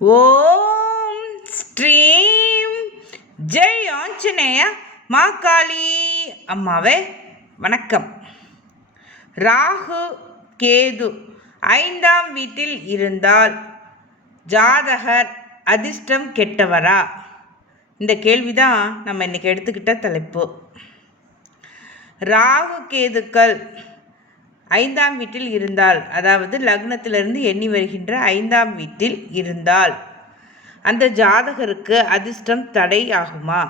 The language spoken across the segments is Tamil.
ஓம் ஸ்ரீம் ஜெய் ஆஞ்சநேய மாகாளி அம்மாவே வணக்கம். ராகு கேது 5ஆம் வீட்டில் இருந்தால் ஜாதகர் அதிர்ஷ்டம் கெட்டவரா? இந்த கேள்விதான் நம்ம இன்னைக்கு எடுத்துக்கிட்ட தலைப்பு. ராகு கேதுக்கள் 5ஆம் வீட்டில் இருந்தால், அதாவது லக்னத்திலிருந்து எண்ணி வருகின்ற 5ஆம் வீட்டில் இருந்தால் அந்த ஜாதகருக்கு அதிர்ஷ்டம் தடை ஆகுமா?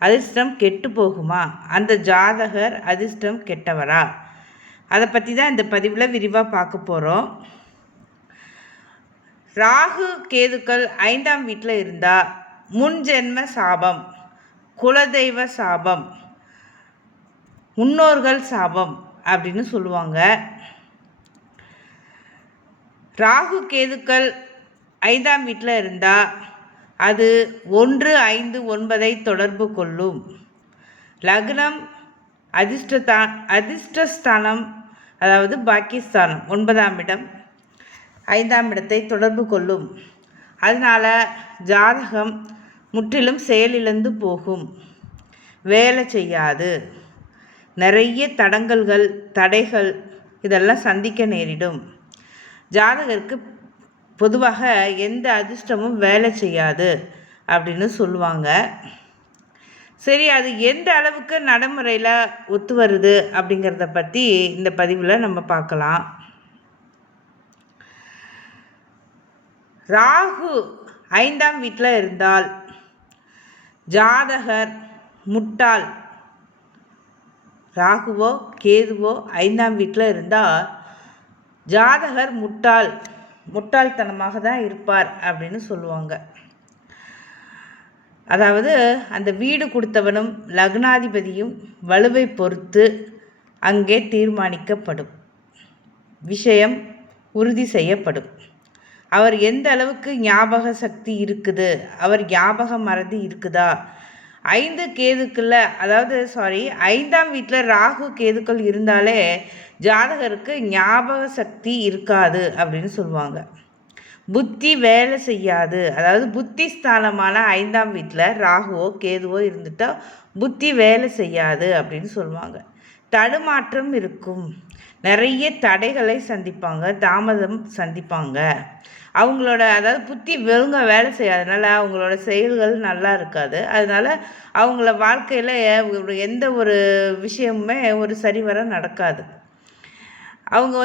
அதிர்ஷ்டம் கெட்டு போகுமா? அந்த ஜாதகர் அதிர்ஷ்டம் கெட்டவரா? அதை பற்றி தான் இந்த பதிவில் விரிவாக பார்க்க போகிறோம். ராகு கேதுக்கள் 5ஆம் வீட்டில் இருந்தால் முன்ஜென்ம சாபம், குலதெய்வ சாபம், முன்னோர்கள் சாபம் அப்படின்னு சொல்லுவாங்க. ராகு கேதுக்கள் 5ஆம் வீட்டில் இருந்தால் அது 1, 5, 9 தொடர்பு கொள்ளும். லக்னம் அதிர்ஷ்டஸ்தானம், அதாவது பாக்கியஸ்தானம் 9ஆம் இடம் 5ஆம் இடத்தை தொடர்பு கொள்ளும். அதனால் ஜாதகம் முற்றிலும் செயலிழந்து போகும், வேலை செய்யாது, நிறைய தடங்கல்கள் தடைகள் இதெல்லாம் சந்திக்க நேரிடும். ஜாதகருக்கு பொதுவாக எந்த அதிர்ஷ்டமும் வேலை செய்யாது அப்படின்னு சொல்லுவாங்க. சரி, அது எந்த அளவுக்கு நடைமுறையில் ஒத்து வருது அப்படிங்கிறத பற்றி இந்த பதிவில் நம்ம பார்க்கலாம். ராகு 5ஆம் வீட்டில் இருந்தால் ஜாதகர் முட்டாள். ராகுவோ கேதுவோ 5ஆம் வீட்டில் இருந்தால் ஜாதகர் முட்டாள்தனமாக தான் இருப்பார் அப்படின்னு சொல்லுவாங்க. அதாவது அந்த வீடு கொடுத்தவனும் லக்னாதிபதியும் வலுவை பொறுத்து அங்கே தீர்மானிக்கப்படும், விஷயம் உறுதி செய்யப்படும். அவர் எந்த அளவுக்கு ஞாபக சக்தி இருக்குது, அவர் ஞாபக மறதி இருக்குதா? 5ஆம் வீட்டில் ராகு கேதுக்கள் இருந்தாலே ஜாதகருக்கு ஞாபக சக்தி இருக்காது அப்படின்னு சொல்லுவாங்க. புத்தி வேலை செய்யாது, அதாவது புத்தி ஸ்தானமான 5ஆம் வீட்டில் ராகுவோ கேதுவோ இருந்துட்டால் புத்தி வேலை செய்யாது அப்படின்னு சொல்லுவாங்க. தடுமாற்றம் இருக்கும், நிறைய தடைகளை சந்திப்பாங்க, தாமதம் சந்திப்பாங்க. அவங்களோட புத்தி வெறுங்க வேலை செய்யாதனால அவங்களோட செயல்கள் நல்லா இருக்காது. அதனால் அவங்கள வாழ்க்கையில் எந்த ஒரு விஷயமுமே ஒரு சரிவர நடக்காது. அவங்க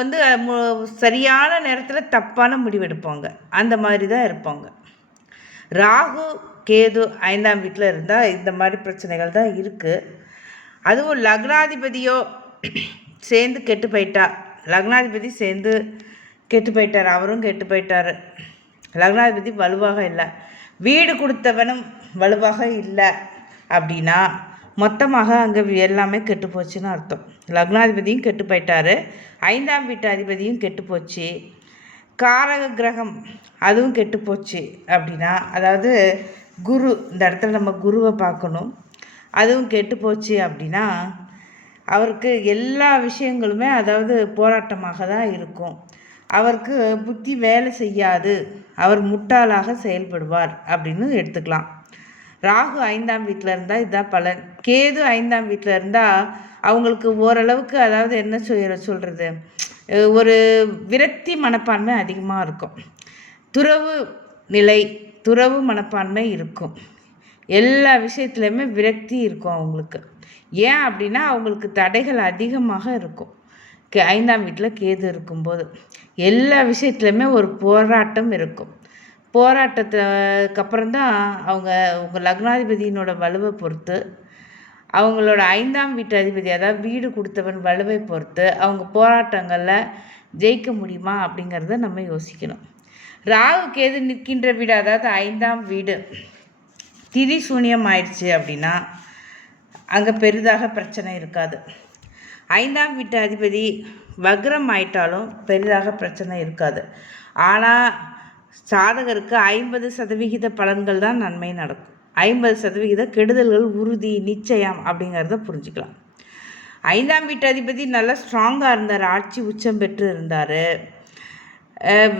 சரியான நேரத்தில் தப்பான முடிவெடுப்பாங்க, அந்த மாதிரி தான் இருப்பாங்க. ராகு கேது 5ஆம் வீட்டில் இருந்தால் இந்த மாதிரி பிரச்சனைகள் தான் இருக்குது. அதுவும் லக்னாதிபதியோ சேர்ந்து கெட்டு போயிட்டா, லக்னாதிபதி சேர்ந்து கெட்டு போயிட்டார், அவரும் கெட்டு போயிட்டார். லக்னாதிபதி வலுவாக இல்லை, வீடு கொடுத்தவனும் வலுவாக இல்லை அப்படின்னா மொத்தமாக அங்கே எல்லாமே கெட்டு போச்சுன்னு அர்த்தம். லக்னாதிபதியும் கெட்டு போயிட்டார், 5ஆம் வீட்டு அதிபதியும் கெட்டு போச்சு, காரக கிரகம் அதுவும் கெட்டு போச்சு அப்படின்னா, அதாவது குரு, இந்த இடத்துல நம்ம குருவை பார்க்கணும், அதுவும் கெட்டு போச்சு அப்படின்னா அவருக்கு எல்லா விஷயங்களுமே போராட்டமாக தான் இருக்கும். அவருக்கு புத்தி வேலை செய்யாது, அவர் முட்டாளாக செயல்படுவார் அப்படின்னு எடுத்துக்கலாம். ராகு 5ஆம் வீட்டில் இருந்தால் இதுதான் பலன். கேது 5ஆம் வீட்டில் இருந்தால் அவங்களுக்கு ஓரளவுக்கு என்ன சொல்கிறது, ஒரு விரக்தி மனப்பான்மை அதிகமாக இருக்கும், துறவு மனப்பான்மை இருக்கும், எல்லா விஷயத்துலையுமே விரக்தி இருக்கும் அவங்களுக்கு. ஏன் அப்படின்னா அவங்களுக்கு தடைகள் அதிகமாக இருக்கும். 5ஆம் வீட்டில் கேது இருக்கும்போது எல்லா விஷயத்துலையுமே ஒரு போராட்டம் இருக்கும். போராட்டத்துக்கு அப்புறம்தான் உங்கள் லக்னாதிபதியினோட வலுவை பொறுத்து, அவங்களோட 5ஆம் வீட்டு அதிபதி, அதாவது வீடு கொடுத்தவன் வலுவை பொறுத்து அவங்க போராட்டங்களில் ஜெயிக்க முடியுமா அப்படிங்கிறத நம்ம யோசிக்கணும். ராகு கேது நிற்கின்ற வீடு, அதாவது 5ஆம் வீடு திதி சூனியம் ஆயிடுச்சு அப்படின்னா அங்கே பெரிதாக பிரச்சனை இருக்காது. 5ஆம் வீட்டு அதிபதி வக்ரம் ஆயிட்டாலும் பெரிதாக பிரச்சனை இருக்காது. ஆனால் சாதகருக்கு 50% பலன்கள் தான் நன்மை நடக்கும், 50% கெடுதல்கள் உறுதி நிச்சயம் அப்படிங்கிறத புரிஞ்சுக்கலாம். 5ஆம் வீட்டு அதிபதி நல்லா ஸ்ட்ராங்காக இருந்தார், ஆட்சி உச்சம் பெற்று இருந்தார்.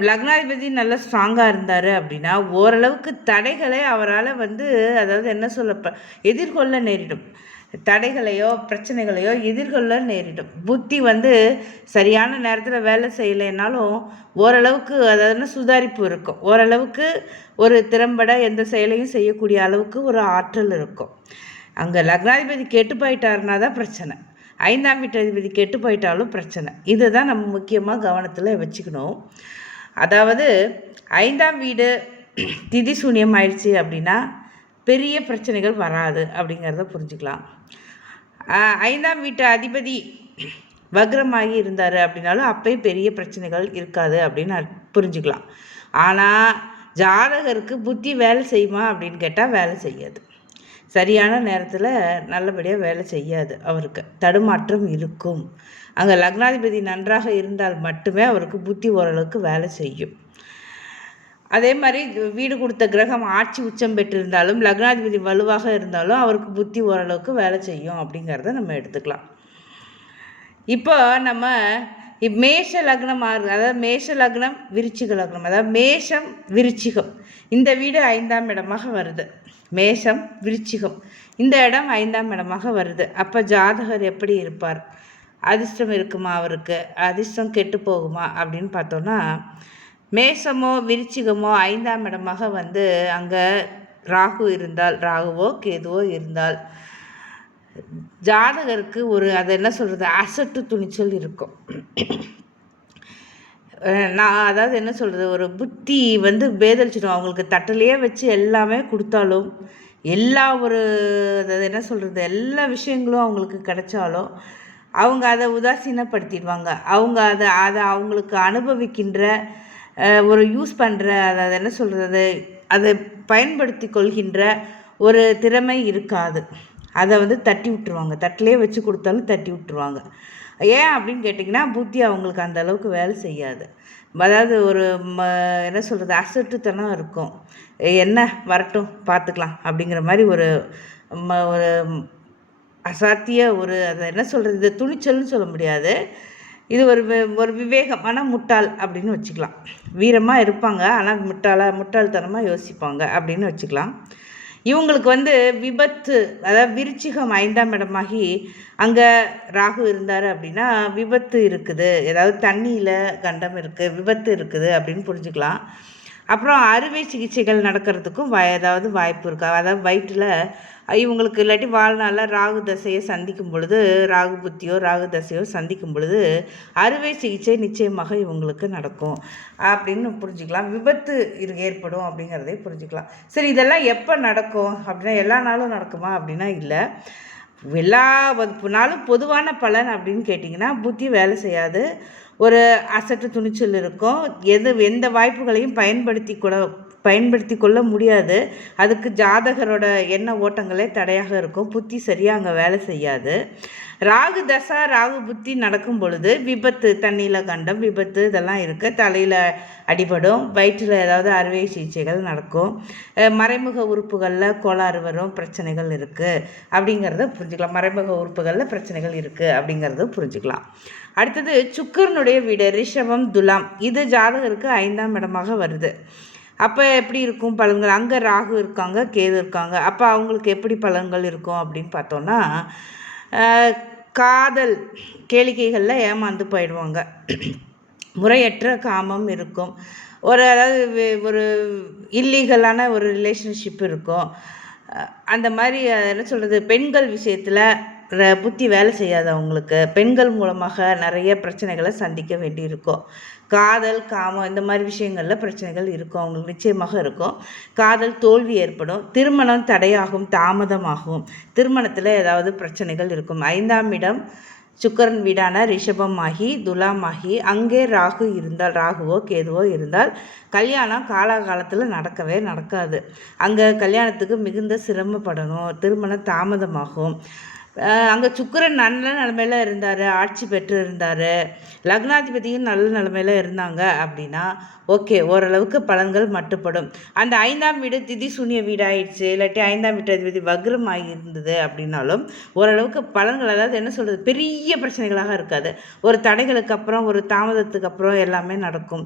லக்னாதிபதி நல்லா ஸ்ட்ராங்காக இருந்தார் அப்படின்னா ஓரளவுக்கு தடைகளை அவரால் அதாவது என்ன சொல்ல எதிர்கொள்ள நேரிடும். தடைகளையோ பிரச்சனைகளையோ எதிர்கொள்ள நேரிடும். புத்தி சரியான நேரத்தில் வேலை செய்யலைன்னாலும் ஓரளவுக்கு அதாவது சுதாரிப்பு இருக்கும். ஓரளவுக்கு ஒரு திறம்பட எந்த செயலையும் செய்யக்கூடிய அளவுக்கு ஒரு ஆற்றல் இருக்கும். அங்கே லக்னாதிபதி கெட்டு போயிட்டாருனா தான் பிரச்சனை. 5ஆம் வீட்டு அதிபதி கெட்டு போயிட்டாலும் பிரச்சனை. இதுதான் நம்ம முக்கியமாக கவனத்தில் வச்சுக்கணும். அதாவது 5ஆம் வீடு திதி சூன்யம் ஆயிடுச்சு அப்படின்னா பெரிய பிரச்சனைகள் வராது அப்படிங்கிறத புரிஞ்சுக்கலாம். 5ஆம் வீட்டு அதிபதி வக்ரமாகி இருந்தார் அப்படின்னாலும் அப்பயும் பெரிய பிரச்சனைகள் இருக்காது அப்படின்னு புரிஞ்சுக்கலாம். ஆனால் ஜாதகருக்கு புத்தி வேலை செய்யுமா அப்படின்னு கேட்டால் வேலை செய்யாது. சரியான நேரத்தில் நல்லபடியாக வேலை செய்யாது. அவருக்கு தடுமாற்றம் இருக்கும். அங்கே லக்னாதிபதி நன்றாக இருந்தால் மட்டுமே அவருக்கு புத்தி ஓரளவுக்கு வேலை செய்யும். அதே மாதிரி வீடு கொடுத்த கிரகம் ஆட்சி உச்சம் பெற்றிருந்தாலும் லக்னாதிபதி வலுவாக இருந்தாலும் அவருக்கு புத்தி ஓரளவுக்கு வேலை செய்யும் அப்படிங்கிறத நம்ம எடுத்துக்கலாம். இப்போ நம்ம மேஷ லக்னம் அதாவது மேஷ லக்னம் விருச்சிக லக்னம், அதாவது மேஷம் விருச்சிகம் இந்த வீடு 5ஆம் இடமாக வருது. மேஷம் விருச்சிகம் இந்த இடம் 5ஆம் இடமாக வருது. அப்போ ஜாதகர் எப்படி இருப்பார்? அதிர்ஷ்டம் இருக்குமா அவருக்கு? அதிர்ஷ்டம் கெட்டு போகுமா அப்படின்னு பார்த்தோன்னா, மேஷமோ விருச்சிகமோ 5ஆம் இடமாக அங்கே ராகு இருந்தால், ராகுவோ கேதுவோ இருந்தால் ஜாதகருக்கு அது என்ன சொல்கிறது, அசட்டு துணிச்சல் இருக்கும். நான் அதாவது என்ன சொல்கிறது, ஒரு புத்தி பேதளிச்சிடும். அவங்களுக்கு தட்டிலேயே வச்சு எல்லாமே கொடுத்தாலும் எல்லா அதாவது என்ன சொல்கிறது, எல்லா விஷயங்களும் அவங்களுக்கு கிடைச்சாலும் அவங்க அதை உதாசீனப்படுத்திடுவாங்க. அவங்க அதை அவங்களுக்கு அனுபவிக்கின்ற ஒரு யூஸ் பண்ணுற அதாவது என்ன சொல்கிறது, அதை பயன்படுத்தி கொள்கின்ற ஒரு திறமை இருக்காது. அதை தட்டி விட்டுருவாங்க. தட்டிலே வச்சு கொடுத்தாலும் தட்டி விட்டுருவாங்க. ஏன் அப்படின்னு கேட்டிங்கன்னா புத்தி அவங்களுக்கு அந்த அளவுக்கு வேலை செய்யாது. அதாவது ஒரு என்ன சொல்கிறது, அசட்டுத்தனம் இருக்கும். என்ன வரட்டும் பார்த்துக்கலாம் அப்படிங்கிற மாதிரி ஒரு அசாத்திய அதை என்ன சொல்கிறது, இது துணிச்சல்னு சொல்ல முடியாது. இது ஒரு விவேகமான முட்டாள் அப்படின்னு வச்சுக்கலாம். வீரமாக இருப்பாங்க ஆனால் முட்டாள்தனமாக யோசிப்பாங்க அப்படின்னு வச்சுக்கலாம். இவங்களுக்கு விபத்து, அதாவது விருச்சிகம் 5ஆம் இடமாகி அங்கே ராகு இருந்தார் அப்படின்னா விபத்து இருக்குது, ஏதாவது தண்ணியில் கண்டம் இருக்குது, விபத்து இருக்குது அப்படின்னு புரிஞ்சுக்கலாம். அப்புறம் அறுவை சிகிச்சைகள் நடக்கிறதுக்கும் ஏதாவது வாய்ப்பு இருக்கா? அதாவது வயிற்றில் இவங்களுக்கு இல்லாட்டி வாழ்நாளில் ராகு தசையை சந்திக்கும் பொழுது, ராகு புத்தியோ ராகு தசையோ சந்திக்கும் பொழுது அறுவை சிகிச்சை நிச்சயமாக இவங்களுக்கு நடக்கும் அப்படின்னு புரிஞ்சுக்கலாம். விபத்து ஏற்படும் அப்படிங்கிறதே புரிஞ்சுக்கலாம். சரி, இதெல்லாம் எப்போ நடக்கும் அப்படின்னா எல்லா நாளும் நடக்குமா அப்படின்னா இல்லை. எல்லா நாளும் பொதுவான பலன் அப்படின்னு கேட்டிங்கன்னா புத்தி வேலை செய்யாது. ஒரு அசட்டு துணிச்சல் இருக்கும். எந்த வாய்ப்புகளையும் பயன்படுத்தி கொள்ள முடியாது. அதுக்கு ஜாதகரோட எண்ண ஓட்டங்களே தடையாக இருக்கும். புத்தி சரியாக அங்கே வேலை செய்யாது. ராகு தசா ராகு புத்தி நடக்கும் பொழுது விபத்து, தண்ணியில் கண்டம், விபத்து இதெல்லாம் இருக்குது. தலையில் அடிபடும், வயிற்றில் ஏதாவது அறுவை சிகிச்சைகள் நடக்கும், மறைமுக உறுப்புகளில் கோளாறு வரும், பிரச்சனைகள் இருக்குது அப்படிங்கிறத புரிஞ்சுக்கலாம். மறைமுக உறுப்புகளில் பிரச்சனைகள் இருக்குது அப்படிங்கிறத புரிஞ்சுக்கலாம். அடுத்தது சுக்கிரனுடைய வீடு ரிஷபம் துலாம். இது ஜாதகருக்கு 5ஆம் இடமாக வருது. அப்போ எப்படி இருக்கும் பலன்கள்? அங்கே ராகு இருக்காங்க, கேது இருக்காங்க. அப்போ அவங்களுக்கு எப்படி பலன்கள் இருக்கும் அப்படின்னு பார்த்தோன்னா, காதல் கேளிக்கைகளில் ஏமாந்து போயிடுவாங்க. முறையற்ற காமம் இருக்கும். அதாவது ஒரு இல்லீகலான ஒரு ரிலேஷன்ஷிப் இருக்கும். அந்த மாதிரி என்ன சொல்கிறது, பெண்கள் விஷயத்தில் புத்தி வேலை செய்யாது அவங்களுக்கு. பெண்கள் மூலமாக நிறைய பிரச்சனைகளை சந்திக்க வேண்டி இருக்கும். காதல் காமம் இந்த மாதிரி விஷயங்களில் பிரச்சனைகள் இருக்கும், அவங்களுக்கு நிச்சயமாக இருக்கும். காதல் தோல்வி ஏற்படும், திருமணம் தடையாகும், தாமதமாகும், திருமணத்தில் ஏதாவது பிரச்சனைகள் இருக்கும். 5ஆம் இடம் சுக்கிரன் வீடான ரிஷபமாகி துலாமாகி அங்கே ராகு இருந்தால், ராகுவோ கேதுவோ இருந்தால் கல்யாணம் காலகாலத்தில் நடக்கவே நடக்காது. அங்கே கல்யாணத்துக்கு மிகுந்த சிரமப்படணும், திருமணம் தாமதமாகும். அங்கே சுக்கிரன் நல்ல நிலமையில இருந்தார், ஆட்சி பெற்று இருந்தார், லக்னாதிபதியும் நல்ல நிலமையில இருந்தாங்க அப்படின்னா ஓகே, ஓரளவுக்கு பலன்கள் மட்டுப்படும். அந்த 5ஆம் வீடு திதி சூன்ய வீடாயிடுச்சு, இல்லாட்டி 5ஆம் வீட்டு அதிபதி வக்ரம் ஆகியிருந்தது அப்படின்னாலும் ஓரளவுக்கு பலன்கள், அதாவது என்ன சொல்கிறது, பெரிய பிரச்சனைகளாக இருக்காது. ஒரு தடைகளுக்கு அப்புறம், ஒரு தாமதத்துக்கு அப்புறம் எல்லாமே நடக்கும்.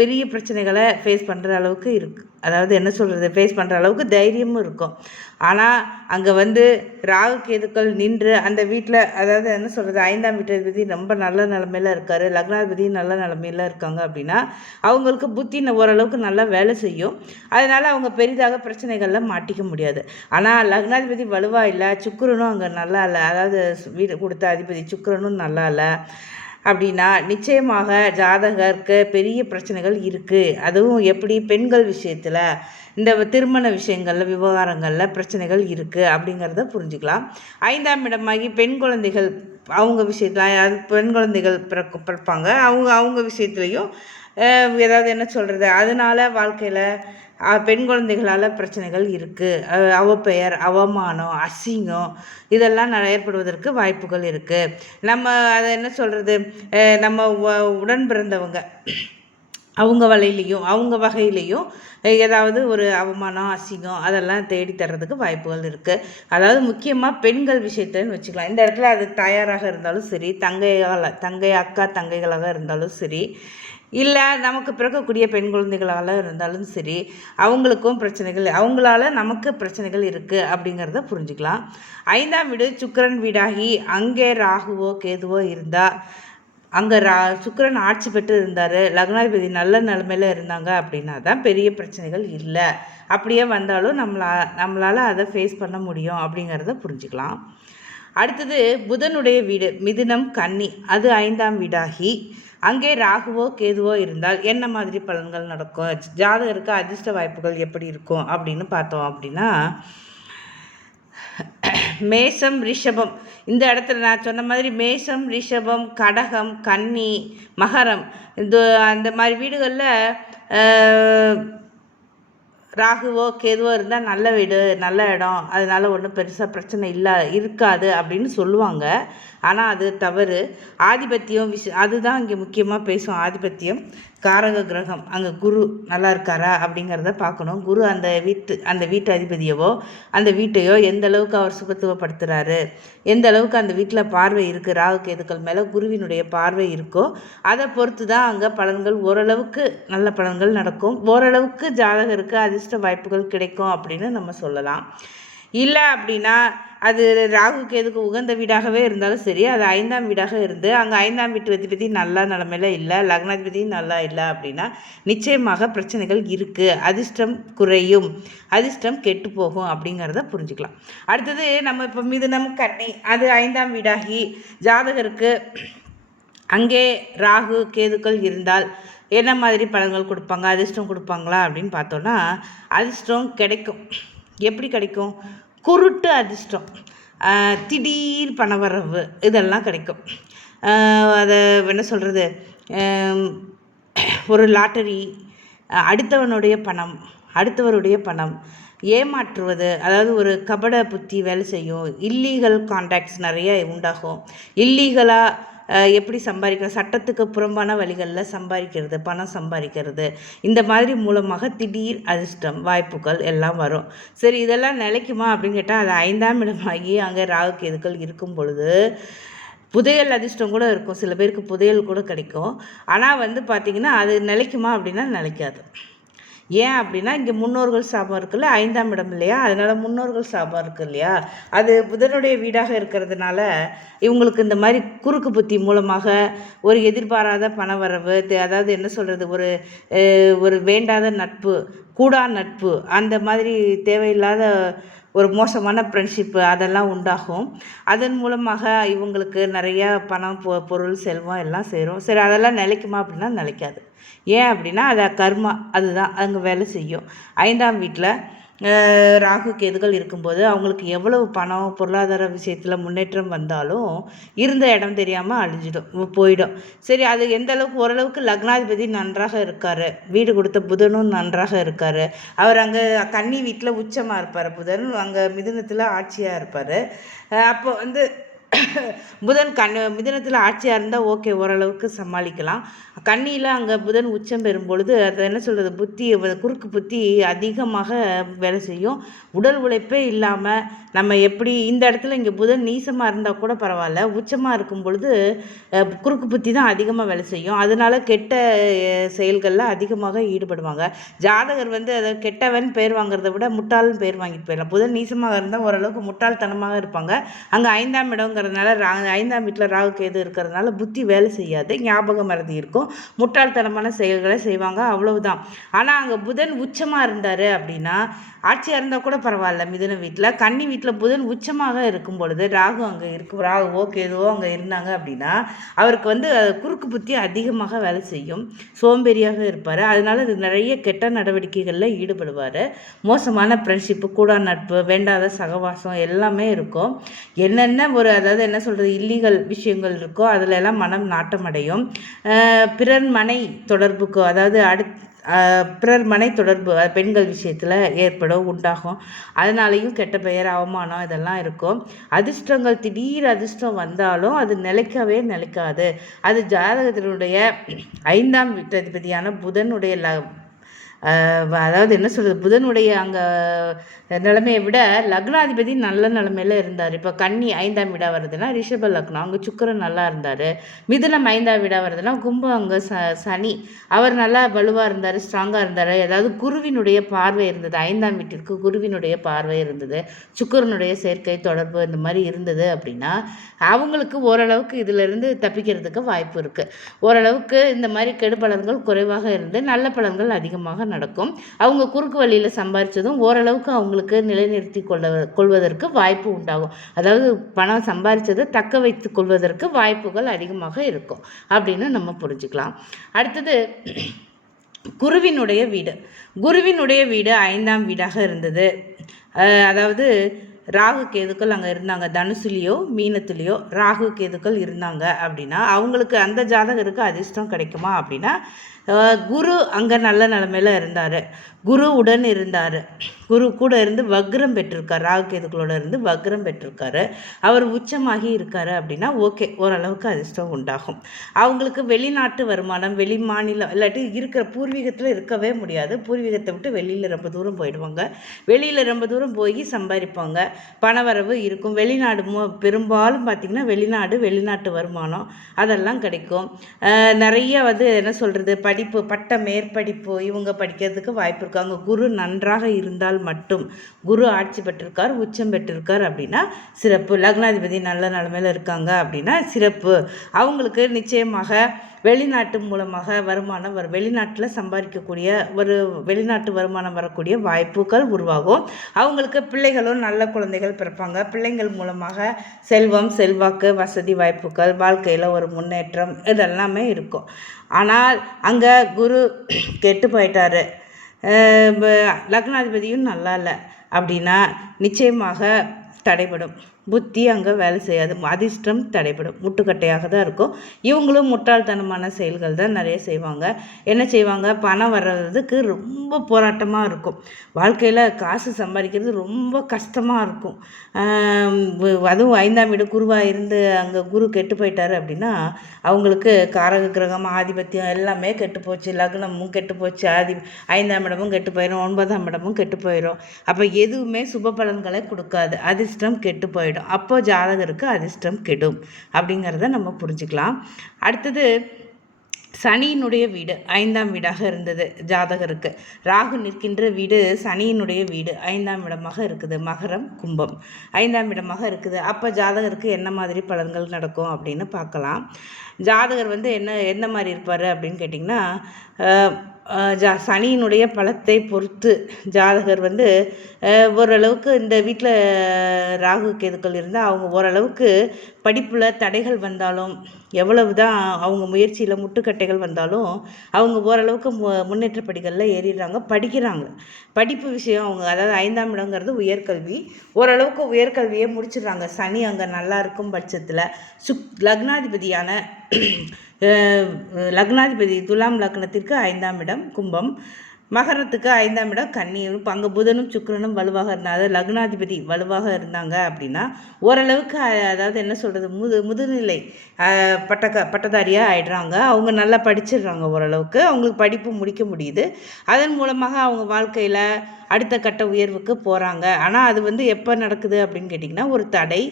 பெரிய பிரச்சனைகளை ஃபேஸ் பண்ணுற அளவுக்கு இருக்குது, அதாவது என்ன சொல்கிறது, ஃபேஸ் பண்ணுற அளவுக்கு தைரியமும் இருக்கும். ஆனால் அங்கே வந்து ராகு கேதுக்கள் நின்று அந்த வீட்டில், அதாவது என்ன சொல்கிறது, 5ஆம் வீட்டு அதிபதி ரொம்ப நல்ல நிலமையில இருக்கார், லக்னாதிபதியும் நல்ல நிலமையில இருக்காங்க அப்படின்னா அவங்களுக்கு புத்தி ஓரளவுக்கு நல்லா வேலை செய்யும். அதனால் அவங்க பெரிதாக பிரச்சனைகளில் மாட்டிக்க முடியாது. ஆனால் லக்னாதிபதி வலுவாக இல்லை, சுக்கிரனும் அங்கே நல்லா இல்லை, அதாவது வீடு கொடுத்த அதிபதி சுக்கிரனும் நல்லா இல்லை அப்படின்னா நிச்சயமாக ஜாதகருக்கு பெரிய பிரச்சனைகள் இருக்குது. அதுவும் எப்படி, பெண்கள் விஷயத்தில், இந்த திருமண விஷயங்களில், விவகாரங்களில் பிரச்சனைகள் இருக்குது அப்படிங்கிறத புரிஞ்சுக்கலாம். 5ஆம் இடமாகி பெண் குழந்தைகள், அவங்க விஷயத்தில், அது பெண் குழந்தைகள் பிறப்பாங்க, அவங்க விஷயத்துலையும் ஏதாவது என்ன சொல்கிறது, அதனால் வாழ்க்கையில் பெண் குழந்தைகளால் பிரச்சனைகள் இருக்குது. அவப்பெயர், அவமானம், அசிங்கம் இதெல்லாம் ஏற்படுவதற்கு வாய்ப்புகள் இருக்குது. நம்ம அதை என்ன சொல்கிறது, நம்ம உடன் பிறந்தவங்க அவங்க வகையிலையும் ஏதாவது ஒரு அவமானம், அசிங்கம் அதெல்லாம் தேடி தர்றதுக்கு வாய்ப்புகள் இருக்குது. அதாவது முக்கியமாக பெண்கள் விஷயத்துலன்னு வச்சுக்கலாம். இந்த இடத்துல அது தாயாராக இருந்தாலும் சரி, அக்கா தங்கைகளாக இருந்தாலும் சரி, இல்லை நமக்கு பிறக்கக்கூடிய பெண் குழந்தைகளால் இருந்தாலும் சரி, அவங்களுக்கும் பிரச்சனைகள், அவங்களால நமக்கு பிரச்சனைகள் இருக்குது அப்படிங்கிறத புரிஞ்சுக்கலாம். 5ஆம் வீடு சுக்கிரன் வீடாகி அங்கே ராகுவோ கேதுவோ இருந்தால், அங்கே சுக்கிரன் ஆட்சி பெற்று இருந்தார், லக்னாதிபதி நல்ல நிலமையில இருந்தாங்க அப்படின்னா தான் பெரிய பிரச்சனைகள் இல்லை. அப்படியே வந்தாலும் நம்மளால் அதை ஃபேஸ் பண்ண முடியும் அப்படிங்கிறத புரிஞ்சுக்கலாம். அடுத்தது புதனுடைய வீடு மிதுனம் கன்னி, அது 5ஆம் வீடாகி அங்கே ராகுவோ கேதுவோ இருந்தால் என்ன மாதிரி பலன்கள் நடக்கும், ஜாதகருக்கு அதிர்ஷ்ட வாய்ப்புகள் எப்படி இருக்கும் அப்படின்னு பார்த்தோம் அப்படின்னா, மேஷம் ரிஷபம், இந்த இடத்துல நான் சொன்ன மாதிரி மேஷம் ரிஷபம் கடகம் கன்னி மகரம், அந்த மாதிரி வீடுகளில் ராகுவோ கேதுவோ இருந்தால் நல்ல வீடு, நல்ல இடம், அதனால் ஒன்றும் பெருசாக பிரச்சனை இருக்காது அப்படின்னு சொல்லுவாங்க. ஆனால் அது தவறு. ஆதிபத்தியம் அதுதான் இங்கே முக்கியமாக பேசும். ஆதிபத்தியம் காரக கிரகம், அங்கே குரு நல்லா இருக்காரா அப்படிங்கிறத பார்க்கணும். குரு அந்த வீட்டு அதிபதியவோ அந்த வீட்டையோ எந்த அளவுக்கு அவர் சுபத்துவப்படுத்துகிறாரு, எந்த அளவுக்கு அந்த வீட்டில் பார்வை இருக்குது, ராகு கேதுக்கள் மேலே குருவினுடைய பார்வை இருக்கோ அதை பொறுத்து தான் அங்கே பலன்கள், ஓரளவுக்கு நல்ல பலன்கள் நடக்கும், ஓரளவுக்கு ஜாதகருக்கு அதிர்ஷ்ட வாய்ப்புகள் கிடைக்கும் அப்படின்னு நம்ம சொல்லலாம். இல்லை அப்படின்னா அது ராகு கேதுக்கு உகந்த வீடாகவே இருந்தாலும் சரி, அது 5ஆம் வீடாக இருந்து அங்கே 5ஆம் வீட்டு அதிபதி நல்லா நிலமையில இல்லை, லக்னாதிபதியும் நல்லா இல்லை அப்படின்னா நிச்சயமாக பிரச்சனைகள் இருக்குது, அதிர்ஷ்டம் குறையும், அதிர்ஷ்டம் கெட்டு போகும் அப்படிங்கிறத புரிஞ்சுக்கலாம். அடுத்தது நம்ம இப்போ மிதுனம் கன்னி, அது 5ஆம் வீடாகி ஜாதகருக்கு அங்கே ராகு கேதுக்கள் இருந்தால் என்ன மாதிரி பலன்கள் கொடுப்பாங்க, அதிர்ஷ்டம் கொடுப்பாங்களா அப்படின்னு பார்த்தோன்னா அதிர்ஷ்டம் கிடைக்கும். எப்படி கிடைக்கும், குருட்டு அதிர்ஷ்டம், திடீர் பணவரவு இதெல்லாம் கிடைக்கும். அதை என்ன சொல்கிறது, ஒரு லாட்டரி, அடுத்தவருடைய பணம் ஏமாற்றுவது, அதாவது ஒரு கபட புத்தி வேலை செய்யும், இல்லீகல் கான்டாக்ட்ஸ் நிறைய உண்டாகும், இல்லீகலாக எப்படி சம்பாதிக்கணும், சட்டத்துக்கு புறம்பான வழிகளில் சம்பாதிக்கிறது, பணம் சம்பாதிக்கிறது, இந்த மாதிரி மூலமாக திடீர் அதிர்ஷ்டம் வாய்ப்புகள் எல்லாம் வரும். சரி, இதெல்லாம் நிலைக்குமா அப்படின்னு கேட்டால் அது 5ஆம் இடமாகி அங்கே ராகு கேதுக்கள் இருக்கும் பொழுது புதையல் அதிர்ஷ்டம் கூட இருக்கும், சில பேருக்கு புதையல் கூட கிடைக்கும். ஆனால் பார்த்திங்கன்னா அது நிலைக்குமா அப்படின்னா நிலைக்காது. ஏன் அப்படின்னா இங்கே முன்னோர்கள் சாபம் இருக்குல்ல, 5ஆம் இடம் இல்லையா, அதனால் முன்னோர்கள் சாபம் இருக்குது இல்லையா, அது புதனுடைய வீடாக இருக்கிறதுனால இவங்களுக்கு இந்த மாதிரி குறுக்கு புத்தி மூலமாக ஒரு எதிர்பாராத பணவரவு, அதாவது என்ன சொல்கிறது, ஒரு வேண்டாத நட்பு, கூடா நட்பு, அந்த மாதிரி தேவையில்லாத ஒரு மோசமான ஃப்ரெண்ட்ஷிப்பு அதெல்லாம் உண்டாகும். அதன் மூலமாக இவங்களுக்கு நிறையா பணம் பொருள் செல்வம் எல்லாம் சேரும். சரி, அதெல்லாம் நிலைக்குமா அப்படின்னா நிலைக்காது. ஏன் அப்படின்னா அது கர்மா, அதுதான் அங்கே வேலை செய்யும். 5ஆம் வீட்டில் ராகு கேதுகள் இருக்கும்போது அவங்களுக்கு எவ்வளவு பணம் பொருளாதார விஷயத்தில் முன்னேற்றம் வந்தாலும் இருந்த இடம் தெரியாமல் அழிஞ்சிடும், போயிடும். சரி, அது எந்த அளவுக்கு, ஓரளவுக்கு லக்னாதிபதி நன்றாக இருக்கார், வீடு கொடுத்த புதனும் நன்றாக இருக்கார். அவர் அங்கே கன்னி வீட்டில் உச்சமாக இருப்பார், புதன் அங்கே மிதுனத்தில் ஆட்சியாக இருப்பார். அப்போ வந்து புதன் மிதுனத்தில் ஆட்சியாக இருந்தால் ஓகே, ஓரளவுக்கு சமாளிக்கலாம். கன்னியில் அங்கே புதன் உச்சம் பெறும் பொழுது அதை என்ன சொல்கிறது, புத்தி, குறுக்கு புத்தி அதிகமாக வேலை செய்யும். உடல் உழைப்பே இல்லாமல் நம்ம எப்படி இந்த இடத்துல இங்கே புதன் நீசமாக இருந்தால் கூட பரவாயில்ல, உச்சமாக இருக்கும் பொழுது குறுக்கு புத்தி தான் அதிகமாக வேலை செய்யும். அதனால கெட்ட செயல்களில் அதிகமாக ஈடுபடுவாங்க. ஜாதகர் வந்து அதை கெட்டவன் பேர் வாங்குறத விட முட்டாள்னு பேர் வாங்கிட்டு போயிடலாம். புதன் நீசமாக இருந்தால் ஓரளவுக்கு முட்டாள்தனமாக இருப்பாங்க. அங்கே 5ஆம் இடங்கிறதுனால 5ஆம் வீட்டில் ராகு கேது இருக்கிறதுனால புத்தி வேலை செய்யாது, ஞாபகம் மறதி இருக்கும், முட்டாள்தனமான செயல்களை செய்வாங்க, அவ்வளவுதான். ஆனால் அங்கே புதன் உச்சமாக இருந்தார் அப்படின்னா, ஆட்சியாக இருந்தால் கூட பரவாயில்ல, மிதுன வீட்டில் கன்னி வீட்டில் புதன் உச்சமாக இருக்கும் பொழுது ராகு அங்கே இருக்கும், ராகுவோ கேதுவோ அங்கே இருந்தாங்க அப்படின்னா அவருக்கு வந்து குறுக்கு புத்தி அதிகமாக வேலை செய்யும், சோம்பேறியாக இருப்பார். அதனால இது நிறைய கெட்ட நடவடிக்கைகளில் ஈடுபடுவார். மோசமான ஃப்ரெண்ட்ஷிப்பு, கூட நட்பு, வேண்டாத சகவாசம் எல்லாமே இருக்கும். என்னென்ன அதாவது என்ன சொல்கிறது, இல்லீகல் விஷயங்கள் இருக்கோ அதில் எல்லாம் மனம் நாட்டமடையும். பிறர் மனை தொடர்புக்கோ, அதாவது பிறர் மனை தொடர்பு பெண்கள் விஷயத்தில் ஏற்படும், உண்டாகும். அதனாலேயும் கெட்ட பெயர், அவமானம் இதெல்லாம் இருக்கும். அதிர்ஷ்டங்கள், திடீர் அதிர்ஷ்டம் வந்தாலும் அது நிலைக்காது. அது ஜாதகத்தினுடைய 5ஆம் வீட்டதிபதியான புதனுடைய அதாவது என்ன சொல்கிறது, புதனுடைய அங்கே நிலைமையை விட லக்னாதிபதி நல்ல நிலைமையில் இருந்தார். இப்போ கன்னி 5ஆம் வீடாக வருதுன்னா ரிஷப லக்னம், அங்கே சுக்கிரன் நல்லா இருந்தார். மிதுனம் 5ஆம் வீடாக வருதுன்னா கும்பம், அங்கே சனி அவர் நல்லா வலுவாக இருந்தார், ஸ்ட்ராங்காக இருந்தார். ஏதாவது குருவினுடைய பார்வை இருந்தது, 5ஆம் வீட்டிற்கு குருவினுடைய பார்வை இருந்தது, சுக்கிரனுடைய சேர்க்கை தொடர்பு இந்த மாதிரி இருந்தது அப்படின்னா அவங்களுக்கு ஓரளவுக்கு இதிலிருந்து தப்பிக்கிறதுக்கு வாய்ப்பு இருக்குது. ஓரளவுக்கு இந்த மாதிரி கெடு பலன்கள் குறைவாக இருந்து நல்ல பலன்கள் அதிகமாக நடக்கும். அவங்க குறுக்கு வழியில் சம்பாதிச்சதும் ஓரளவுக்கு அவங்களுக்கு நிலைநிறுத்தி கொள்வதற்கு வாய்ப்பு உண்டாகும். அதாவது பணம் சம்பாதிச்சதை தக்க வைத்து கொள்வதற்கு வாய்ப்புகள் அதிகமாக இருக்கும் அப்படின்னு நம்ம புரிஞ்சுக்கலாம். அடுத்தது குருவினுடைய வீடு. குருவினுடைய வீடு 5ஆம் வீடாக இருந்தது. அதாவது ராகு கேதுக்கள் அங்கே இருந்தாங்க, தனுசுலேயோ மீனத்துலேயோ ராகு கேதுக்கள் இருந்தாங்க அப்படின்னா அவங்களுக்கு, அந்த ஜாதகருக்கு அதிர்ஷ்டம் கிடைக்குமா அப்படின்னா, குரு அங்கே நல்ல நிலமையில இருந்தார், குரு உடன் இருந்தார், குரு கூட இருந்து வக்ரம் பெற்றிருக்கார், ராகு கேதுக்களோட இருந்து வக்ரம் பெற்றிருக்காரு, அவர் உச்சமாகி இருக்காரு அப்படின்னா ஓகே, ஓரளவுக்கு அதிர்ஷ்டம் உண்டாகும். அவங்களுக்கு வெளிநாட்டு வருமானம், வெளி மாநிலம் இல்லாட்டி இருக்கிற பூர்வீகத்தில் இருக்கவே முடியாது, பூர்வீகத்தை விட்டு வெளியில் ரொம்ப தூரம் போயிடுவாங்க, வெளியில் ரொம்ப தூரம் போய் சம்பாதிப்பாங்க, பணவரவு இருக்கும். வெளிநாடு பெரும்பாலும் பார்த்திங்கன்னா வெளிநாட்டு வருமானம் அதெல்லாம் கிடைக்கும். நிறைய என்ன சொல்கிறது, படிப்பு, பட்ட மேற்படிப்பு இவங்க படிக்கிறதுக்கு வாய்ப்பு இருக்கு. அங்கே குரு நன்றாக இருந்தால் மட்டும், குரு ஆட்சி பெற்றிருக்கார், உச்சம் பெற்றிருக்கார் அப்படின்னா சிறப்பு. லக்னாதிபதி நல்ல நிலைமையில் இருக்காங்க அப்படின்னா சிறப்பு. அவங்களுக்கு நிச்சயமாக வெளிநாட்டு மூலமாக வருமானம் வெளிநாட்டில் சம்பாதிக்கக்கூடிய வெளிநாட்டு வருமானம் வரக்கூடிய வாய்ப்புகள் உருவாகும். அவங்களுக்கு பிள்ளைகளும் நல்ல குழந்தைகள் பிறப்பாங்க. பிள்ளைங்கள் மூலமாக செல்வம், செல்வாக்கு, வசதி வாய்ப்புகள், வாழ்க்கையில் ஒரு முன்னேற்றம் இதெல்லாமே இருக்கும். ஆனால் அங்கே குரு கெட்டு போயிட்டாரு, லக்னாதிபதியும் நல்லா இல்லை அப்படின்னா நிச்சயமாக தடைபடும். புத்தி அங்கே வேலை செய்யாது, அதிர்ஷ்டம் தடைபடும், முட்டுக்கட்டையாக தான் இருக்கும். இவங்களும் முட்டாள்தனமான செயல்கள் தான் நிறைய செய்வாங்க. என்ன செய்வாங்க, பணம் வர்றதுக்கு ரொம்ப போராட்டமாக இருக்கும். வாழ்க்கையில் காசு சம்பாதிக்கிறது ரொம்ப கஷ்டமாக இருக்கும். அதுவும் 5ஆம் வீடு குருவாக இருந்து அங்கே குரு கெட்டு போயிட்டார் அப்படின்னா அவங்களுக்கு காரக கிரகம், ஆதிபத்தியம் எல்லாமே கெட்டு போச்சு, லக்னமும் கெட்டு போச்சு, 5ஆம் இடமும் கெட்டு போயிடும், 9ஆம் இடமும் கெட்டு போயிடும். அப்போ எதுவுமே சுப பலன்களை கொடுக்காது, அதிர்ஷ்டம் கெட்டு போயிடும். அப்போ ஜாதகருக்கு அதிர்ஷ்டம் கெடும் அப்படிங்கிறத நம்ம புரிஞ்சுக்கலாம். அடுத்தது சனியினுடைய வீடு 5ஆம் வீடாக இருந்தது ஜாதகருக்கு. ராகு நிற்கின்ற வீடு சனியினுடைய வீடு 5ஆம் இடமாக இருக்குது, மகரம் கும்பம் 5ஆம் இடமாக இருக்குது. அப்போ ஜாதகருக்கு என்ன மாதிரி பலன்கள் நடக்கும் அப்படின்னு பார்க்கலாம். ஜாதகர் எந்த மாதிரி இருப்பார் அப்படின்னு கேட்டிங்கன்னா, சனியினுடைய பலத்தை பொறுத்து ஜாதகர் வந்து ஓரளவுக்கு இந்த வீட்டில் ராகு கேதுக்கள் இருந்தால் அவங்க ஓரளவுக்கு படிப்பில் தடைகள் வந்தாலும் எவ்வளவு தான் அவங்க முயற்சியில் முட்டுக்கட்டைகள் வந்தாலும் அவங்க ஓரளவுக்கு முன்னேற்ற படிகளில் ஏறிடுறாங்க, படிக்கிறாங்க. படிப்பு விஷயம் அவங்க அதாவது 5ஆம் இடங்கிறது உயர்கல்வி, ஓரளவுக்கு உயர்கல்வியை முடிச்சிடுறாங்க. சனி அங்கே நல்லா இருக்கும் பட்சத்தில் லக்னாதிபதியான லக்னாதிபதி துலாம் லக்னத்திற்கு 5ஆம் இடம் கும்பம், மகரத்துக்கு 5ஆம் இடம் கன்னி. இப்போ அங்கே புதனும் சுக்கிரனும் வலுவாக இருந்தால் அதாவது லக்னாதிபதி வலுவாக இருந்தாங்க அப்படின்னா ஓரளவுக்கு அதாவது என்ன சொல்கிறது முதுநிலை பட்டதாரியாக ஆயிடுறாங்க. அவங்க நல்லா படிச்சிடுறாங்க, ஓரளவுக்கு அவங்களுக்கு படிப்பு முடிக்க முடியுது. அதன் மூலமாக அவங்க வாழ்க்கையில் அடுத்த கட்ட உயர்வுக்கு போகிறாங்க. ஆனால் அது வந்து எப்போ நடக்குது அப்படின்னு கேட்டிங்கன்னா ஒரு தடை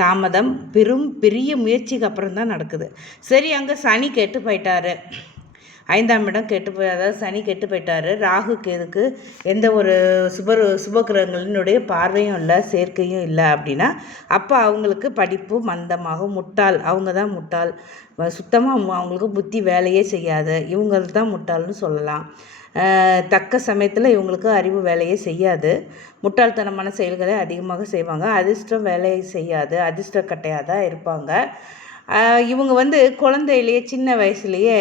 தாமதம் பெரிய முயற்சிக்கு அப்புறம் தான் நடக்குது. சரி, அங்கே சனி கெட்டு போயிட்டாரு, 5ஆம் இடம் அதாவது சனி கெட்டு போயிட்டாரு. ராகு கேதுக்கு எந்த ஒரு சுபகிரகங்களினுடைய பார்வையும் இல்லை, சேர்க்கையும் இல்லை அப்படின்னா அப்போ அவங்களுக்கு படிப்பு மந்தமாகும். முட்டாள், அவங்க தான் முட்டாள். சுத்தமாக அவங்களுக்கு புத்தி வேலையே செய்யாது, இவங்க தான் முட்டாள்னு சொல்லலாம். தக்க சமயத்தில் இவங்களுக்கு அறிவு வேலையே செய்யாது, முட்டாள்தனமான செயல்களை அதிகமாக செய்வாங்க. அதிர்ஷ்டம் வேலையை செய்யாது, அதிர்ஷ்ட கட்டையாக தான் இருப்பாங்க. இவங்க வந்து குழந்தையிலேயே சின்ன வயசுலேயே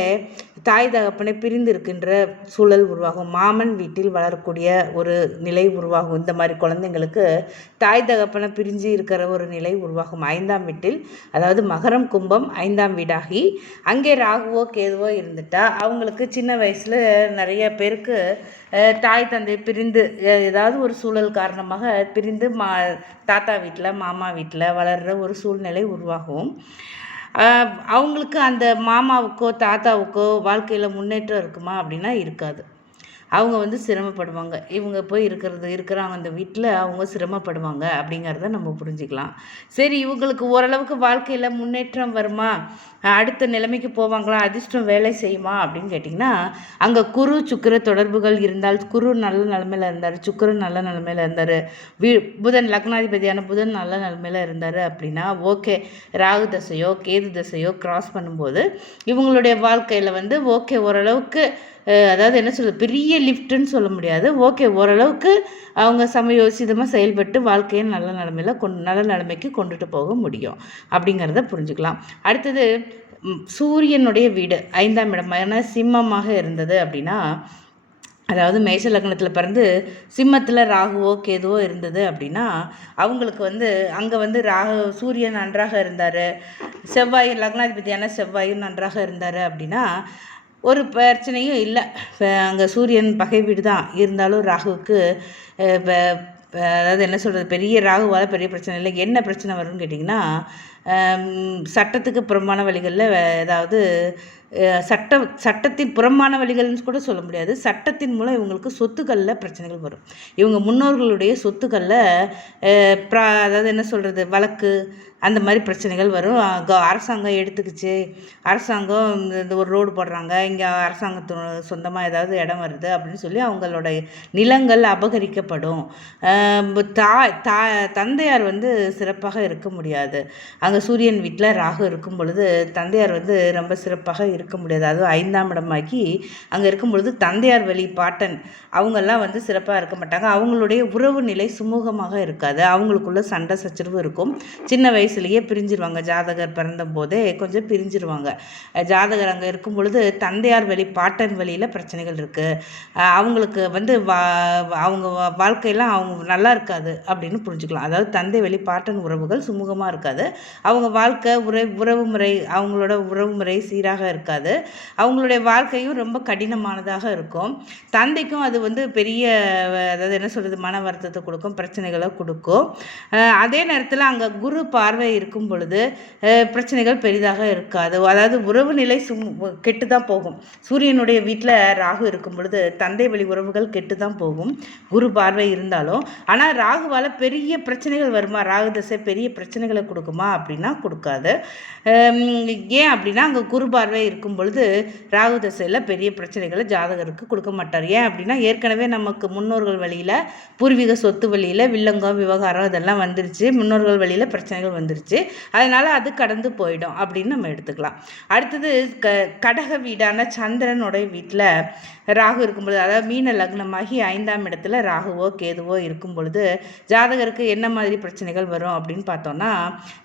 தாய் தகப்பனை பிரிந்து இருக்கின்ற சூழல் உருவாகும். மாமன் வீட்டில் வளரக்கூடிய ஒரு நிலை உருவாகும். இந்த மாதிரி குழந்தைங்களுக்கு தாய் தகப்பனை பிரிஞ்சு இருக்கிற ஒரு நிலை உருவாகும் 5ஆம் வீட்டில். அதாவது மகரம் கும்பம் 5ஆம் வீடாகி அங்கே ராகுவோ கேதுவோ இருந்துட்டால் அவங்களுக்கு சின்ன வயசில் நிறைய பேருக்கு தாய் தந்தை பிரிந்து ஏதாவது ஒரு சூழல் காரணமாக பிரிந்து தாத்தா வீட்டில் மாமா வீட்டில் வளர்கிற ஒரு சூழ்நிலை உருவாகும். அவங்களுக்கு அந்த மாமாவுக்கோ தாத்தாவுக்கோ வாழ்க்கையில் முன்னேற்றம் இருக்குமா அப்படின்னா இருக்காது. அவங்க வந்து சிரமப்படுவாங்க. இவங்க போய் இருக்கிறாங்க அந்த வீட்டில், அவங்க சிரமப்படுவாங்க அப்படிங்கிறத நம்ம புரிஞ்சுக்கலாம். சரி, இவங்களுக்கு ஓரளவுக்கு வாழ்க்கையில் முன்னேற்றம் வருமா, அடுத்த நிலைமைக்கு போவாங்களா, அதிர்ஷ்டம் வேலை செய்யுமா அப்படின்னு கேட்டிங்கன்னா அங்கே குரு சுக்கிர தொடர்புகள் இருந்தால், குரு நல்ல நிலைமையில் இருந்தார், சுக்கிரன் நல்ல நிலைமையில் இருந்தார், புதன் லக்னாதிபதியான புதன் நல்ல நிலைமையில் இருந்தார் அப்படின்னா ஓகே. ராகு தசையோ கேது தசையோ கிராஸ் பண்ணும்போது இவங்களுடைய வாழ்க்கையில் வந்து ஓகே ஓரளவுக்கு அதாவது என்ன சொல்கிறது பெரிய லிஃப்ட்டுன்னு சொல்ல முடியாது, ஓகே ஓரளவுக்கு அவங்க சமயோசிதமாக செயல்பட்டு வாழ்க்கையை நல்ல நிலைமைக்கு கொண்டுட்டு போக முடியும் அப்படிங்கிறத புரிஞ்சுக்கலாம். அடுத்தது சூரியனுடைய வீடு 5ஆம் இடமான சிம்மமாக இருந்தது அப்படின்னா, அதாவது மேஷ லக்னத்தில் பிறந்து சிம்மத்தில் ராகுவோ கேதுவோ இருந்தது அப்படின்னா அவங்களுக்கு வந்து அங்கே வந்து சூரியன் நன்றாக இருந்தார், செவ்வாய் லக்னாதிபதியான செவ்வாயும் நன்றாக இருந்தார் அப்படின்னா ஒரு பிரச்சனையும் இல்லை. அங்கே சூரியன் பகை வீடு தான் இருந்தாலும் ராகுவுக்கு அதாவது என்ன சொல்கிறது பெரிய ராகுவால் பெரிய பிரச்சனை இல்லை. என்ன பிரச்சனை வரும்னு கேட்டிங்கன்னா சட்டத்துக்கு புறம்பான வழிகளில் ஏதாவது சட்டத்தின் புறம்பான வழிகள்னு கூட சொல்ல முடியாது, சட்டத்தின் மூலம் இவங்களுக்கு சொத்துக்களில் பிரச்சனைகள் வரும். இவங்க முன்னோர்களுடைய சொத்துக்களில் அதாவது என்ன சொல்கிறது வழக்கு அந்த மாதிரி பிரச்சனைகள் வரும். அரசாங்கம் எடுத்துக்கிச்சு, அரசாங்கம் இந்த ஒரு ரோடு போடுறாங்க, இங்கே அரசாங்கத்து சொந்தமாக ஏதாவது இடம் வருது அப்படின்னு சொல்லி அவங்களோட நிலங்கள் அபகரிக்கப்படும். தந்தையார் வந்து சிறப்பாக இருக்க முடியாது. அங்கே சூரியன் வீட்டில் ராகு இருக்கும் பொழுது தந்தையார் வந்து ரொம்ப சிறப்பாக இருக்க முடியாது. அதுவும் 5ஆம் இடமாக்கி அங்கே இருக்கும் பொழுது தந்தையார் வழி பாட்டன் அவங்கெல்லாம் வந்து சிறப்பாக இருக்க மாட்டாங்க. அவங்களுடைய உறவு நிலை சுமூகமாக இருக்காது, அவங்களுக்குள்ள சண்டை சச்சரவு இருக்கும். சின்ன வயசுலேயே பிரிஞ்சிருவாங்க, ஜாதகர் பிறந்த போதே கொஞ்சம் பிரிஞ்சிருவாங்க. ஜாதகர் அங்கே இருக்கும் பொழுது தந்தையார் வழி பாட்டன் வழியில் பிரச்சனைகள் இருக்குது. அவங்களுக்கு வந்து அவங்க வாழ்க்கையெல்லாம் அவங்க நல்லா இருக்காது அப்படின்னு புரிஞ்சுக்கலாம். அதாவது தந்தை வழி பாட்டன் உறவுகள் சுமூகமாக இருக்காது, அவங்க வாழ்க்கை உறவு முறை அவங்களோட உறவு முறை சீராக இருக்காது, அவங்களுடைய வாழ்க்கையும் ரொம்ப கடினமானதாக இருக்கும். தந்தைக்கும் அது வந்து பெரிய அதாவது என்ன சொல்கிறது மன வருத்தத்தை கொடுக்கும், பிரச்சனைகளை கொடுக்கும். அதே நேரத்தில் அங்கே குரு பார்வை இருக்கும் பொழுது பிரச்சனைகள் பெரிதாக இருக்காது. அதாவது உறவு நிலை கெட்டு தான் போகும். சூரியனுடைய வீட்டில் ராகு இருக்கும் பொழுது தந்தை வழி உறவுகள் கெட்டு தான் போகும் குரு பார்வை இருந்தாலும். ஆனால் ராகுவால் பெரிய பிரச்சனைகள் வருமா, ராகு தசை பெரிய பிரச்சனைகளை கொடுக்குமா அப்படி அப்படின்னா கொடுக்காது. ஏன் அப்படின்னா அங்கே குரு பார்வை இருக்கும் பொழுது ராகு தசையில் பெரிய பிரச்சனைகளை ஜாதகருக்கு கொடுக்க மாட்டார். ஏன் அப்படின்னா ஏற்கனவே நமக்கு முன்னோர்கள் வழியில் பூர்வீக சொத்து வழியில் வில்லங்கம் விவகாரம் இதெல்லாம் வந்துருச்சு, முன்னோர்கள் வழியில் பிரச்சனைகள் வந்துருச்சு, அதனால் அது கடந்து போயிடும் அப்படின்னு நம்ம எடுத்துக்கலாம். அடுத்தது கடக வீடான சந்திரனுடைய வீட்டில் ராகு இருக்கும் பொழுது, அதாவது மீன லக்னமாகி 5ஆம் இடத்துல ராகுவோ கேதுவோ இருக்கும் பொழுது ஜாதகருக்கு என்ன மாதிரி பிரச்சனைகள் வரும் அப்படின்னு பார்த்தோன்னா,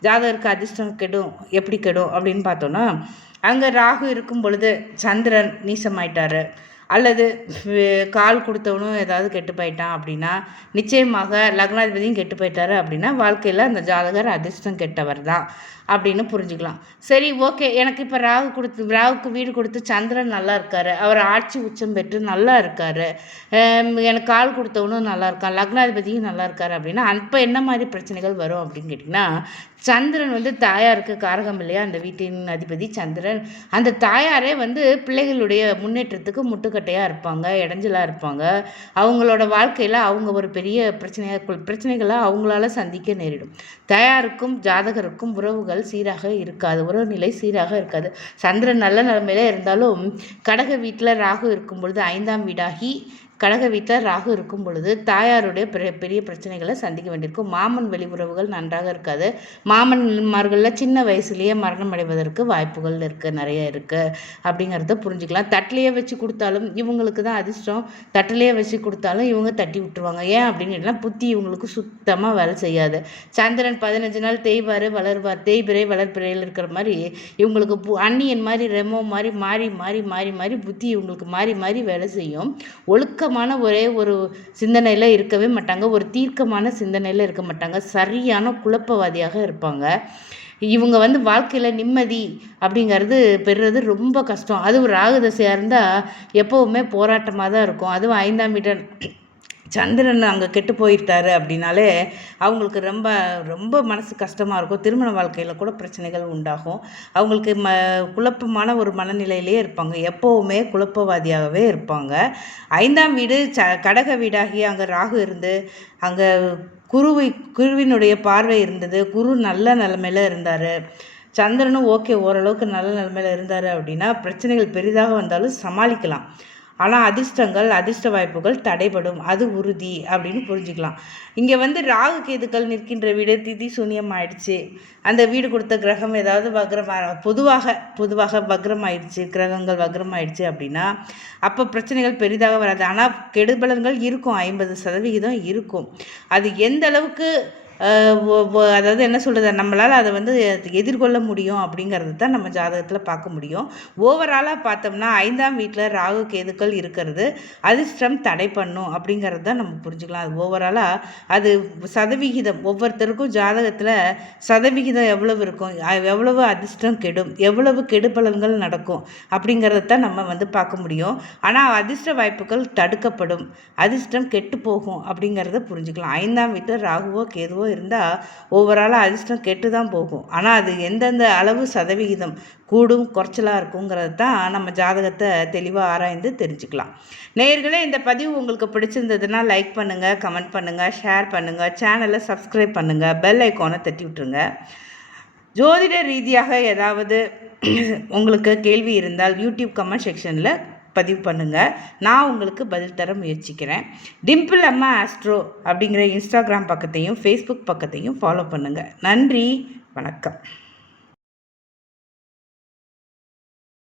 ஜாதகருக்கு அதிர்ஷ்டம் கெடும். எப்படி கெடும் அப்படின்னு பார்த்தோன்னா, அங்கே ராகு இருக்கும் பொழுது சந்திரன் நீசமாயிட்டார் அல்லது கால் கொடுத்தவனும் ஏதாவது கெட்டு போயிட்டான் அப்படின்னா, நிச்சயமாக லக்னாதிபதியும் கெட்டு போயிட்டாரு அப்படின்னா வாழ்க்கையில் அந்த ஜாதகர் அதிர்ஷ்டம் கெட்டவர் தான் அப்படின்னு புரிஞ்சுக்கலாம். சரி, ஓகே, எனக்கு இப்போ ராகுக்கு வீடு கொடுத்து சந்திரன் நல்லா இருக்கார், அவர் ஆட்சி உச்சம் பெற்று நல்லா இருக்கார், எனக்கு கால் கொடுத்தவனும் நல்லா இருக்கான், லக்னாதிபதியும் நல்லா இருக்கார் அப்படின்னா அப்போ என்ன மாதிரி பிரச்சனைகள் வரும் அப்படின்னு கேட்டிங்கன்னா, சந்திரன் தாயாருக்கு காரகம் இல்லையா, அந்த வீட்டின் அதிபதி சந்திரன். அந்த தாயாரே பிள்ளைகளுடைய முன்னேற்றத்துக்கு முட்டுக்கட்டையாக இருப்பாங்க, இடைஞ்சலாக இருப்பாங்க. அவங்களோட வாழ்க்கையில் அவங்க ஒரு பெரிய பிரச்சனைகளை அவங்களால சந்திக்க நேரிடும். தாயாருக்கும் ஜாதகருக்கும் உறவுகள் சீராக இருக்காது, உறவு நிலை சீராக இருக்காது. சந்திரன் நல்ல நிலைமையில இருந்தாலும் கடக வீட்டில் ராகு இருக்கும் பொழுது 5ஆம் வீடாகி கடக வீட்டில் ராகு இருக்கும் பொழுது தாயாருடைய பெரிய பிரச்சனைகளை சந்திக்க வேண்டியிருக்கும். மாமன் வெளியுறவுகள் நன்றாக இருக்காது. மாமன்மார்களில் சின்ன வயசுலேயே மரணம் அடைவதற்கு வாய்ப்புகள் நிறைய இருக்குது அப்படிங்கிறத புரிஞ்சுக்கலாம். தட்டிலேயே வச்சு கொடுத்தாலும் இவங்களுக்கு தான் அதிர்ஷ்டம், தட்டிலேயே வச்சு கொடுத்தாலும் இவங்க தட்டி விட்டுருவாங்க. ஏன் அப்படின்னு புத்தி இவங்களுக்கு சுத்தமாக வேலை செய்யாது. சந்திரன் 15 நாள் தேய்வார் வளர்வார், தேய்பிரை வளர்பிறையில் இருக்கிற மாதிரி இவங்களுக்கு அந்நியன் மாதிரி ரெமோ மாதிரி மாறி மாறி மாறி மாறி புத்தி இவங்களுக்கு மாறி மாறி வேலை செய்யும். ஒழுக்கமான ஒரே ஒரு சிந்தனையில் இருக்கவே மாட்டாங்க, ஒரு தீர்க்கமான சிந்தனையில் இருக்க மாட்டாங்க, சரியான குழப்பவாதியாக இருப்பாங்க. இவங்க வாழ்க்கையில் நிம்மதி அப்படிங்கிறது பெறுறது ரொம்ப கஷ்டம். அதுவும் ராகு தசையாக இருந்தால் எப்போவுமே போராட்டமாக தான் இருக்கும். அதுவும் 5ஆம் வீடு சந்திரன் அங்கே கெட்டு போயிட்டாரு அப்படின்னாலே அவங்களுக்கு ரொம்ப ரொம்ப மனசு கஷ்டமாக இருக்கும். திருமண வாழ்க்கையில் கூட பிரச்சனைகள் உண்டாகும். அவங்களுக்கு குழப்பமான ஒரு மனநிலையிலே இருப்பாங்க, எப்போவுமே குழப்பவாதியாகவே இருப்பாங்க. 5ஆம் வீடு கடக வீடாகி அங்கே ராகு இருந்து அங்கே குருவினுடைய பார்வை இருந்தது. குரு நல்ல நிலைமையில் இருந்தார். சந்திரனும் ஓகே ஓரளவுக்கு நல்ல நிலைமையில் இருந்தார் அப்படின்னா பிரச்சனைகள் பெரிதாக வந்தாலும் சமாளிக்கலாம். ஆனால் அதிர்ஷ்ட வாய்ப்புகள் தடைபடும், அது உறுதி அப்படின்னு புரிஞ்சுக்கலாம். இங்கே ராகு கேதுக்கள் நிற்கின்ற வீடு திதி சூன்யம் ஆயிடுச்சு, அந்த வீடு கொடுத்த கிரகம் ஏதாவது பொதுவாக வக்ரம் ஆயிடுச்சு, கிரகங்கள் வக்ரம் ஆயிடுச்சு அப்படின்னா அப்போ பிரச்சனைகள் பெரிதாக வராது. ஆனால் கெடுபலன்கள் இருக்கும், 50% இருக்கும். அது எந்த அளவுக்கு அதாவது என்ன சொல்கிறது, நம்மளால் அதை எதிர்கொள்ள முடியும் அப்படிங்கிறது தான் நம்ம ஜாதகத்தில் பார்க்க முடியும். ஓவராலாக பார்த்தோம்னா 5ஆம் வீட்டில் ராகு கேதுக்கள் இருக்கிறது அதிர்ஷ்டம் தடை பண்ணும் அப்படிங்கிறது தான் நம்ம புரிஞ்சுக்கலாம். அது ஓவராலாக அது சதவிகிதம், ஒவ்வொருத்தருக்கும் ஜாதகத்தில் சதவிகிதம் எவ்வளவு இருக்கும், எவ்வளவு அதிர்ஷ்டம் கெடும், எவ்வளவு கெடுபலன்கள் நடக்கும் அப்படிங்கிறத தான் நம்ம பார்க்க முடியும். ஆனால் அதிர்ஷ்ட வாய்ப்புகள் தடுக்கப்படும், அதிர்ஷ்டம் கெட்டு போகும் அப்படிங்கிறத புரிஞ்சுக்கலாம். 5ஆம் வீட்டில் ராகுவோ கேதுவோ இருந்தால் ஓவராலாக அதிர்ஷ்டம் கெட்டு தான் போகும். ஆனால் அது எந்தெந்த அளவு சதவிகிதம் கூடும் குறைச்சலாக இருக்குங்கிறது தான் நம்ம ஜாதகத்தை தெளிவாக ஆராய்ந்து தெரிஞ்சுக்கலாம். நேயர்களே, இந்த பதிவு உங்களுக்கு பிடிச்சிருந்ததுன்னா லைக் பண்ணுங்கள், கமெண்ட் பண்ணுங்கள், ஷேர் பண்ணுங்கள், சேனலை சப்ஸ்கிரைப் பண்ணுங்கள், பெல் ஐக்கானை தட்டி விட்டுருங்க. ஜோதிட ரீதியாக ஏதாவது உங்களுக்கு கேள்வி இருந்தால் யூடியூப் கமெண்ட் செக்ஷனில் பதிவு பண்ணுங்கள், நான் உங்களுக்கு பதில் தர முயற்சிக்கிறேன். டிம்பிள் அம்மா ஆஸ்ட்ரோ அப்படிங்கிற இன்ஸ்டாகிராம் பக்கத்தையும் ஃபேஸ்புக் பக்கத்தையும் ஃபாலோ பண்ணுங்கள். நன்றி, வணக்கம்.